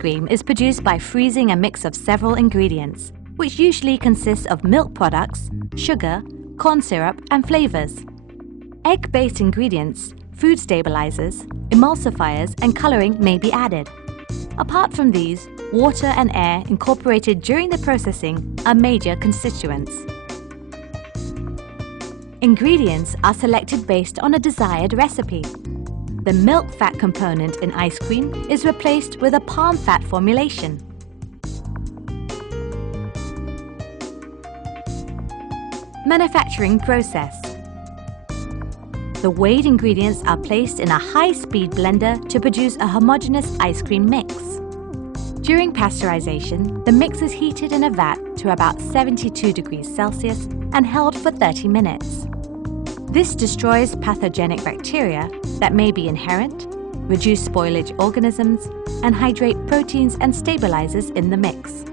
cream is produced by freezing a mix of several ingredients, which usually consists of milk products, sugar, corn syrup, and flavors. Egg-based ingredients, food stabilizers, emulsifiers, and coloring may be added. Apart from these, water and air incorporated during the processing are major constituents. Ingredients are selected based on a desired recipe. The milk fat component in ice cream is replaced with a palm fat formulation. Manufacturing process. The weighed ingredients are placed in a high-speed blender to produce a homogeneous ice cream mix. During pasteurization, the mix is heated in a vat to about 72 degrees Celsius and held for 30 minutes. This destroys pathogenic bacteria that may be inherent, reduce spoilage organisms, and hydrate proteins and stabilizers in the mix.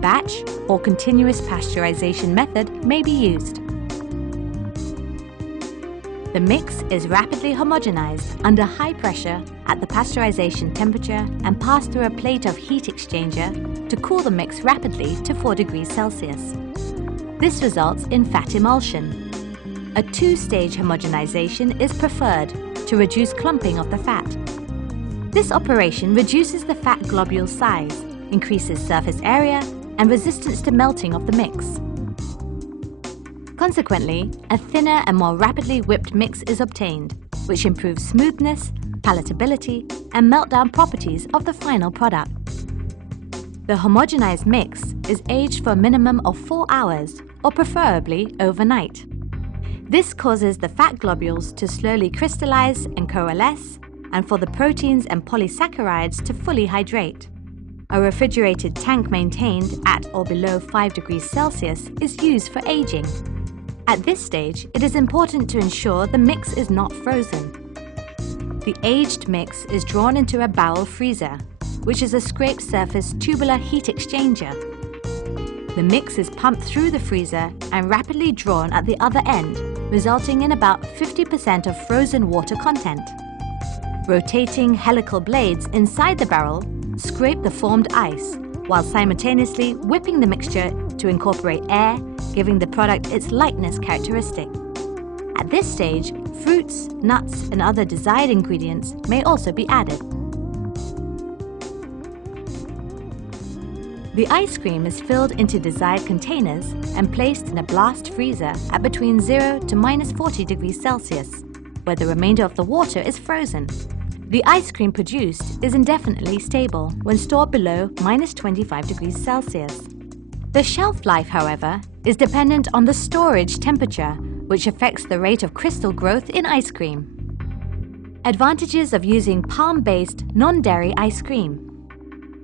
Batch or continuous pasteurization method may be used. The mix is rapidly homogenized under high pressure at the pasteurization temperature and passed through a plate of heat exchanger to cool the mix rapidly to 4 degrees Celsius. This results in fat emulsion. A two-stage homogenization is preferred to reduce clumping of the fat. This operation reduces the fat globule size, increases surface area, and resistance to melting of the mix. Consequently, a thinner and more rapidly whipped mix is obtained, which improves smoothness, palatability, and meltdown properties of the final product. The homogenized mix is aged for a minimum of 4 hours, or preferably overnight. This causes the fat globules to slowly crystallize and coalesce, and for the proteins and polysaccharides to fully hydrate. A refrigerated tank maintained at or below 5 degrees Celsius is used for aging. At this stage, it is important to ensure the mix is not frozen. The aged mix is drawn into a barrel freezer, which is a scraped surface tubular heat exchanger. The mix is pumped through the freezer and rapidly drawn at the other end, resulting in about 50% of frozen water content. Rotating helical blades inside the barrel scrape the formed ice, while simultaneously whipping the mixture to incorporate air, giving the product its lightness characteristic. At this stage, fruits, nuts, and other desired ingredients may also be added. The ice cream is filled into desired containers and placed in a blast freezer at between 0 to -40 degrees Celsius, where the remainder of the water is frozen. The ice cream produced is indefinitely stable when stored below -25 degrees Celsius. The shelf life, however, is dependent on the storage temperature, which affects the rate of crystal growth in ice cream. Advantages of using palm-based, non-dairy ice cream.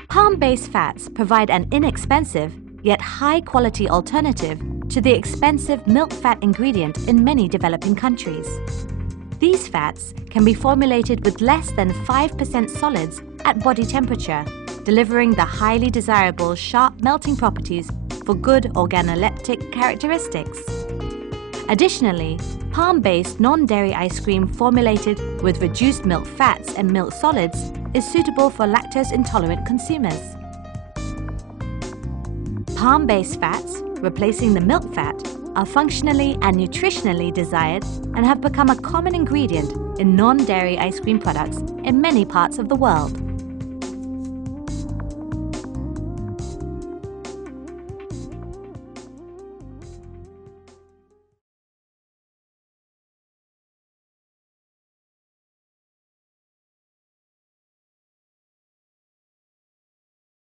Palm-based fats provide an inexpensive, yet high-quality alternative to the expensive milk fat ingredient in many developing countries. These fats can be formulated with less than 5% solids at body temperature, delivering the highly desirable sharp melting properties for good organoleptic characteristics. Additionally, palm-based non-dairy ice cream formulated with reduced milk fats and milk solids is suitable for lactose-intolerant consumers. Palm-based fats, replacing the milk fat, are functionally and nutritionally desired and have become a common ingredient in non-dairy ice cream products in many parts of the world.